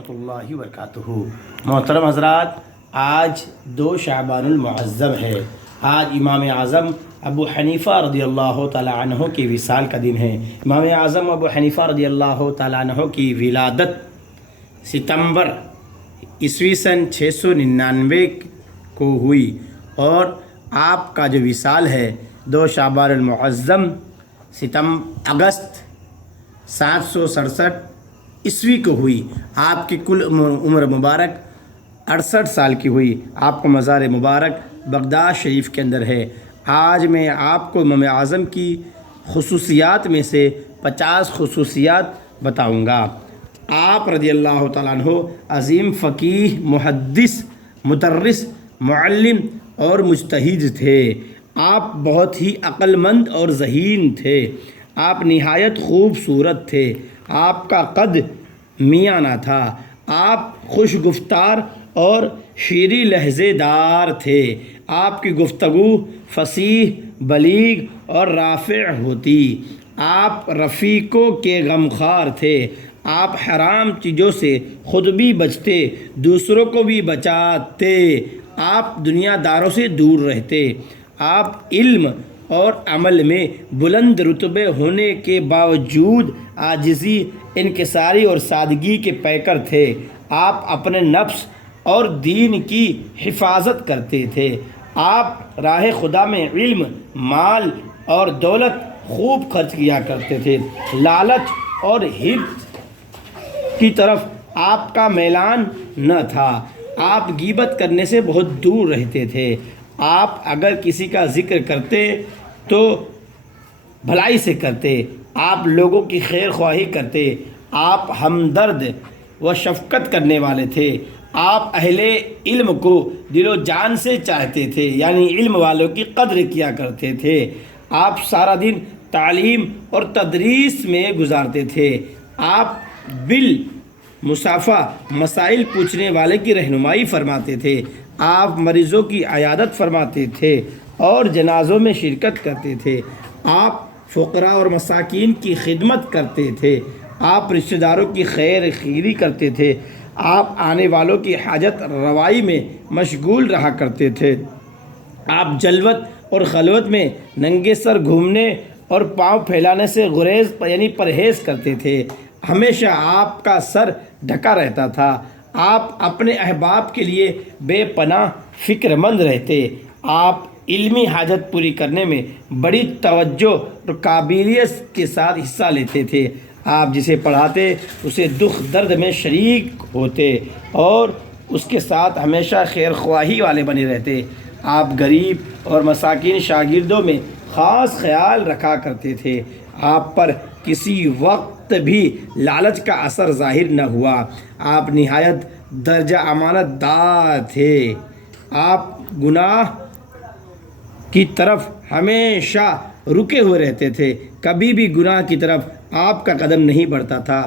ورحمۃ اللہ وبرکاتہ۔ محترم حضرات، آج 2 شعبان المعظم ہے۔ آج امام اعظم ابو حنیفہ رضی اللہ تعالی عنہ کی وصال کا دن ہے۔ امام اعظم ابو حنیفہ رضی اللہ تعالی عنہ کی ولادت ستمبر عیسوی سن 699 کو ہوئی اور آپ کا جو وصال ہے 2 شعبان المعظم اگست 767 عیسوی کو ہوئی۔ آپ کی کل عمر مبارک 68 سال کی ہوئی۔ آپ کو مزار مبارک بغداد شریف کے اندر ہے۔ آج میں آپ کو امام اعظم کی خصوصیات میں سے 50 خصوصیات بتاؤں گا۔ آپ رضی اللہ تعالیٰ عنہ عظیم فقیہ، محدث، مدرس، معلم اور مجتہد تھے۔ آپ بہت ہی عقل مند اور ذہین تھے۔ آپ نہایت خوبصورت تھے۔ آپ کا قد میانہ تھا۔ آپ خوش گفتار اور شیریں لہجے دار تھے۔ آپ کی گفتگو فصیح، بلیغ اور رافع ہوتی۔ آپ رفیقوں کے غمخوار تھے۔ آپ حرام چیزوں سے خود بھی بچتے، دوسروں کو بھی بچاتے۔ آپ دنیا داروں سے دور رہتے۔ آپ علم اور عمل میں بلند رتبے ہونے کے باوجود عاجزی، انکساری اور سادگی کے پیکر تھے۔ آپ اپنے نفس اور دین کی حفاظت کرتے تھے۔ آپ راہ خدا میں علم، مال اور دولت خوب خرچ کیا کرتے تھے۔ لالچ اور حرص کی طرف آپ کا میلان نہ تھا۔ آپ غیبت کرنے سے بہت دور رہتے تھے۔ آپ اگر کسی کا ذکر کرتے تو بھلائی سے کرتے۔ آپ لوگوں کی خیر خواہی کرتے۔ آپ ہمدرد و شفقت کرنے والے تھے۔ آپ اہل علم کو دل و جان سے چاہتے تھے، یعنی علم والوں کی قدر کیا کرتے تھے۔ آپ سارا دن تعلیم اور تدریس میں گزارتے تھے۔ آپ بالمصافحہ مسائل پوچھنے والے کی رہنمائی فرماتے تھے۔ آپ مریضوں کی عیادت فرماتے تھے اور جنازوں میں شرکت کرتے تھے۔ آپ فقراء اور مساکین کی خدمت کرتے تھے۔ آپ رشتہ داروں کی خیر خیری کرتے تھے۔ آپ آنے والوں کی حاجت روائی میں مشغول رہا کرتے تھے۔ آپ جلوت اور خلوت میں ننگے سر گھومنے اور پاؤں پھیلانے سے پرہیز کرتے تھے۔ ہمیشہ آپ کا سر ڈھکا رہتا تھا۔ آپ اپنے احباب کے لیے بے پناہ فکر مند رہتے۔ آپ علمی حاجت پوری کرنے میں بڑی توجہ اور قابلیت کے ساتھ حصہ لیتے تھے۔ آپ جسے پڑھاتے اسے دکھ درد میں شریک ہوتے اور اس کے ساتھ ہمیشہ خیر خواہی والے بنے رہتے۔ آپ غریب اور مساکین شاگردوں میں خاص خیال رکھا کرتے تھے۔ آپ پر کسی وقت بھی لالچ کا اثر ظاہر نہ ہوا۔ آپ نہایت درجہ امانت دار تھے۔ آپ گناہ کی طرف ہمیشہ رکے ہوئے رہتے تھے۔ کبھی بھی گناہ کی طرف آپ کا قدم نہیں بڑھتا تھا۔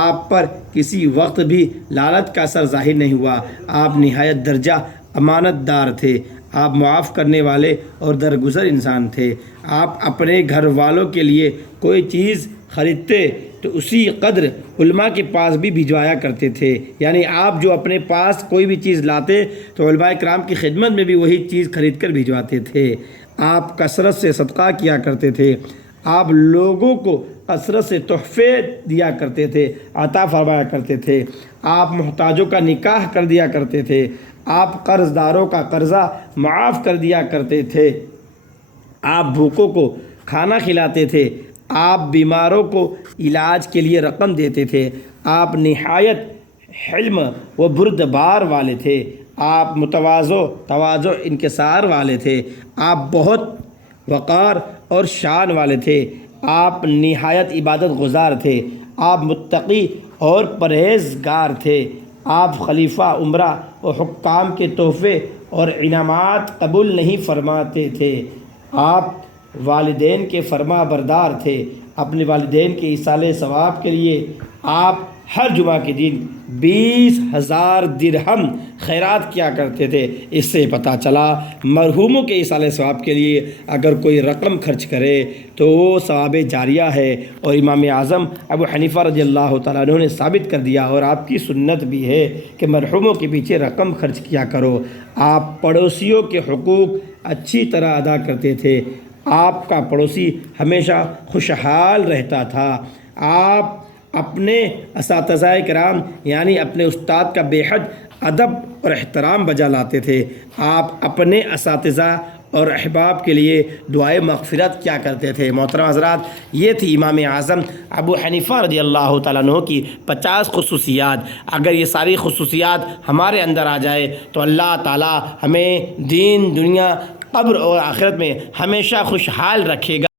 آپ پر کسی وقت بھی لالچ کا اثر ظاہر نہیں ہوا۔ آپ نہایت درجہ امانت دار تھے۔ آپ معاف کرنے والے اور درگزر انسان تھے۔ آپ اپنے گھر والوں کے لیے کوئی چیز خریدتے تو اسی قدر علماء کے پاس بھی بھجوایا کرتے تھے، یعنی آپ جو اپنے پاس کوئی بھی چیز لاتے تو علماء کرام کی خدمت میں بھی وہی چیز خرید کر بھجواتے تھے۔ آپ کثرت سے صدقہ کیا کرتے تھے۔ آپ لوگوں کو کثرت سے تحفے دیا کرتے تھے، عطا فرمایا کرتے تھے۔ آپ محتاجوں کا نکاح کر دیا کرتے تھے۔ آپ قرض داروں کا قرضہ معاف کر دیا کرتے تھے۔ آپ بھوکوں کو کھانا کھلاتے تھے۔ آپ بیماروں کو علاج کے لیے رقم دیتے تھے۔ آپ نہایت حلم و بردبار والے تھے۔ آپ تواضع انکسار والے تھے۔ آپ بہت وقار اور شان والے تھے۔ آپ نہایت عبادت گزار تھے۔ آپ متقی اور پرہیزگار تھے۔ آپ خلیفہ، عمرہ و حکام کے تحفے اور انعامات قبول نہیں فرماتے تھے۔ آپ والدین کے فرما بردار تھے۔ اپنے والدین کے ایصال ثواب کے لیے آپ ہر جمعہ کے دن 20,000 درہم خیرات کیا کرتے تھے۔ اس سے پتہ چلا مرحوموں کے ایصال ثواب کے لیے اگر کوئی رقم خرچ کرے تو وہ ثواب جاریہ ہے، اور امام اعظم ابو حنیفہ رضی اللہ تعالیٰ عنہ نے ثابت کر دیا، اور آپ کی سنت بھی ہے کہ مرحوموں کے پیچھے رقم خرچ کیا کرو۔ آپ پڑوسیوں کے حقوق اچھی طرح ادا کرتے تھے، آپ کا پڑوسی ہمیشہ خوشحال رہتا تھا۔ آپ اپنے اساتذہ کرام یعنی اپنے استاد کا بے حد ادب اور احترام بجا لاتے تھے۔ آپ اپنے اساتذہ اور احباب کے لیے دعائے مغفرت کیا کرتے تھے۔ محترم حضرات، یہ تھی امام اعظم ابو حنیفہ رضی اللہ تعالیٰ عنہ کی 50 خصوصیات۔ اگر یہ ساری خصوصیات ہمارے اندر آ جائے تو اللہ تعالیٰ ہمیں دین، دنیا، قبر اور آخرت میں ہمیشہ خوشحال رکھے گا۔